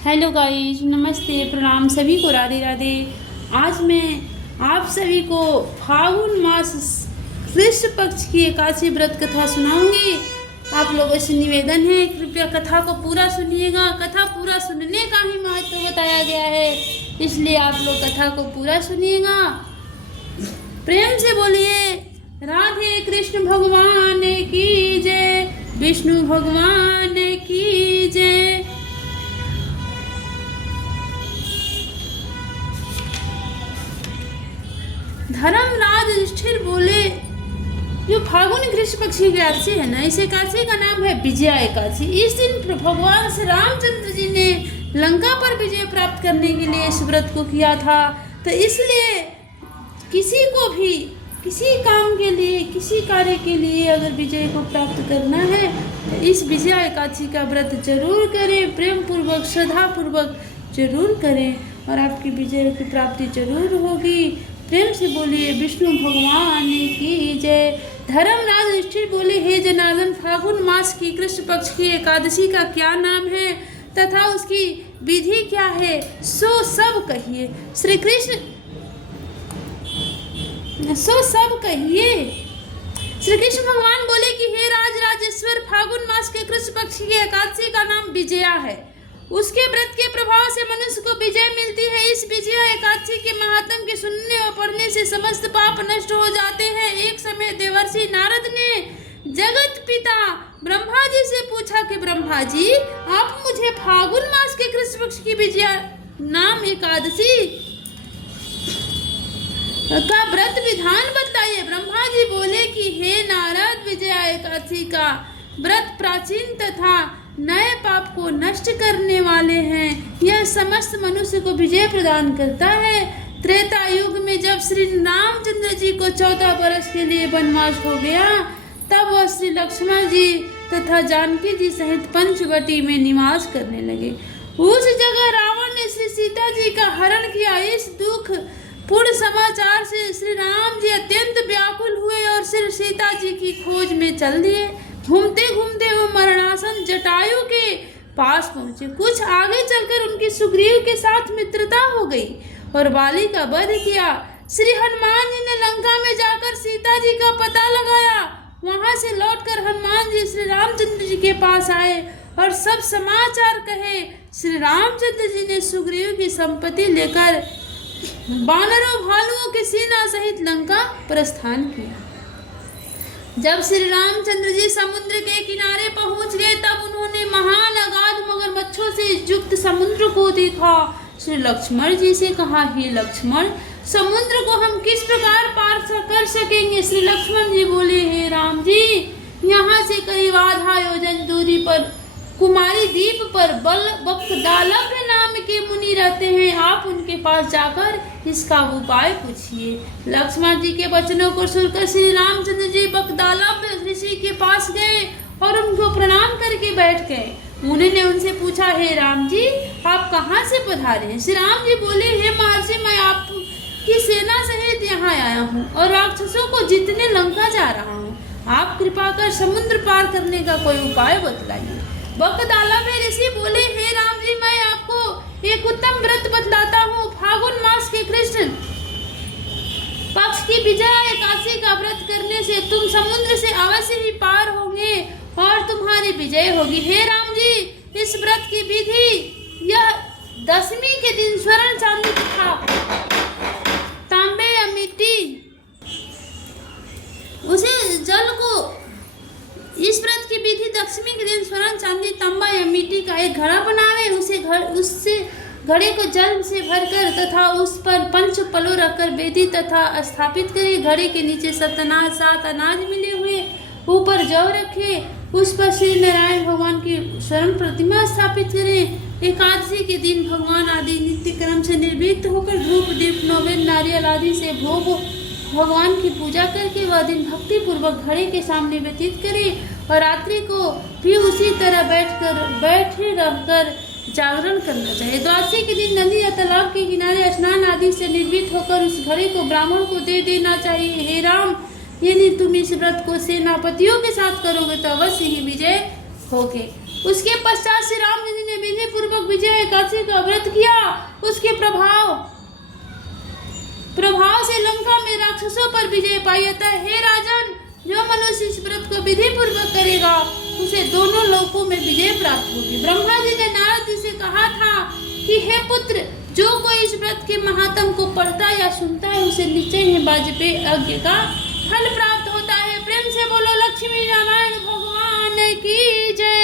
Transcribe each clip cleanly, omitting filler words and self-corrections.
Hello guys, नमस्ते, प्रणाम सभी को, राधे राधे। आज मैं आप सभी को फागुन मास कृष्ण पक्ष की एकादशी व्रत कथा सुनाऊंगी। आप लोगों से निवेदन है, कृपया कथा को पूरा सुनिएगा। कथा पूरा सुनने का ही महत्व बताया गया है, इसलिए आप लोग कथा को पूरा सुनिएगा। प्रेम से बोलिए राधे कृष्ण भगवान की जय, विष्णु भगवान की जय। धर्मराज युधिष्ठिर बोले, जो फागुन कृष्ण पक्ष की एकादशी है ना, इस एकादशी का नाम है विजया एकादशी। इस दिन भगवान श्री रामचंद्र जी ने लंका पर विजय प्राप्त करने के लिए इस व्रत को किया था। तो इसलिए किसी को भी किसी काम के लिए, किसी कार्य के लिए अगर विजय को प्राप्त करना है तो इस विजया एकादशी का व्रत जरूर करें, प्रेम पूर्वक, श्रद्धा पूर्वक जरूर करें और आपकी विजय की प्राप्ति जरूर होगी। प्रेम से बोलिए विष्णु भगवान की जय। धर्मराज युधिष्ठिर बोले, हे जनार्दन, फागुन मास की कृष्ण पक्ष की एकादशी का क्या नाम है तथा उसकी विधि क्या है, सो सब कहिए। श्री कृष्ण सो सब कहिए। श्री कृष्ण भगवान बोले कि हे राजेश्वर, फागुन मास के कृष्ण पक्ष की एकादशी का नाम विजया है। उसके व्रत के प्रभाव से मनुष्य को विजय मिलती है। इस विजया एकादशी के महात्म के सुनने और पढ़ने से समस्त पाप नष्ट हो जाते हैं। एक समय देवर्षि नारद ने जगत पिता ब्रह्मा जी से पूछा कि ब्रह्मा जी, आप मुझे फागुन मास के कृष्ण पक्ष की विजया नाम एकादशी का व्रत विधान बताइए। ब्रह्मा जी बोले कि हे नारद, विजया एकादशी का व्रत प्राचीन तथा नए पाप को नष्ट करने वाले हैं। यह समस्त मनुष्य को विजय प्रदान करता है। त्रेता युग में जब श्री रामचंद्र जी को 14 वर्ष के लिए वनवास हो गया, तब वह श्री लक्ष्मण जी तथा जानकी जी सहित पंचवटी में निवास करने लगे। उस जगह रावण ने श्री सीता जी का हरण किया। इस दुख पूर्ण समाचार से श्री राम जी अत्यंत व्याकुल हुए और श्री सीता जी की खोज में चल दिए। घूमते घूमते वो मरणासन जटायु के पास पहुंचे। कुछ आगे चलकर उनकी सुग्रीव के साथ मित्रता हो गई और बाली का वध किया। श्री हनुमान जी ने लंका में जाकर सीता जी का पता लगाया। वहां से लौटकर हनुमान जी श्री रामचंद्र जी के पास आए और सब समाचार कहे। श्री रामचंद्र जी ने सुग्रीव की संपत्ति लेकर वानरों भालुओं के सेना सहित लंका प्रस्थान किया। जब श्री रामचंद्र जी समुद्र के किनारे पहुंच गए, तब उन्होंने महान अगाध मगरमच्छों से युक्त समुद्र को देखा। श्री लक्ष्मण जी से कहा, हे लक्ष्मण, समुद्र को हम किस प्रकार पार कर सकेंगे? श्री लक्ष्मण जी बोले, हे राम जी, यहाँ से करीब आधा योजन दूरी पर कुमारी द्वीप पर बकदालभ नाम के मुनि रहते हैं। आप उनके पास जाकर इसका उपाय पूछिए। लक्ष्मण जी के वचनों को सुनकर श्री रामचंद्र जी बकदालभ ऋषि के पास गए और उनको प्रणाम करके बैठ गए। मुनि ने उनसे पूछा, हे राम जी, आप कहाँ से पधारे हैं? श्री राम जी बोले, हे महर्षि, मैं आपकी सेना सहित यहाँ आया हूँ और राक्षसों को जीतने लंका जा रहा हूँ। आप कृपा कर समुद्र पार करने का कोई उपाय बतलाइए। बकदालभ ऋषि बोले, हे राम जी, मैं आपको एक उत्तम व्रत बतलाता हूँ। फागुन मास के कृष्ण पक्ष की विजया एकादशी का व्रत करने से तुम समुद्र से अवश्य ही पार होंगे और तुम्हारी विजय होगी। हे राम जी, इस व्रत की विधि, यह दशमी के दिन स्वर्ण चांदी तथा तांबे या मिट्टी, उसे जल को, इस व्रत की विधि दशमी के दिन स्वर्ण चांदी तांबा या मिट्टी का एक घड़ा बनावे, उससे घड़े को जल से भरकर तथा उस पर पंच पलो रखकर वेदी तथा स्थापित करे। घड़े के नीचे 7 अनाज मिले हुए, ऊपर जौ रखे, उस पर श्री नारायण भगवान की स्वर्ण प्रतिमा स्थापित करें। एकादशी के दिन भगवान आदि नित्य क्रम से निर्भीत होकर धूप दीप नैवेद्य नारियल आदि से भोग भगवान की पूजा करके वह दिन भक्ति पूर्वक घड़े के सामने व्यतीत करें और रात्रि को भी उसी तरह बैठे रहकर जागरण करना चाहिए। द्वादशी के दिन नदी या तालाब के किनारे स्नान आदि से निर्भीत होकर उस घड़े को ब्राह्मण को दे देना चाहिए। हे राम, यदि तुम इस व्रत को सेनापतियों के साथ करोगे तो अवश्य ही विजय होगे। उसके पश्चात श्री राम जी ने विधि पूर्वक विजय एकादशी का व्रत किया, उसके प्रभाव से लंका में राक्षसों पर विजय पाई। अतः हे राजन, जो मनुष्य इस व्रत को विधि पूर्वक करेगा उसे दोनों लोकों में विजय प्राप्त होगी। ब्रह्मा जी ने नारद जी से कहा था कि हे पुत्र, जो कोई इस व्रत के महात्म को पढ़ता या सुनता है उसे निश्चय ही वाजपेयी यज्ञ का फल प्राप्त होता है। प्रेम से बोलो लक्ष्मी नारायण भगवान की जय।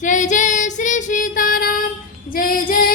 जय जय श्री सीताराम, जय जय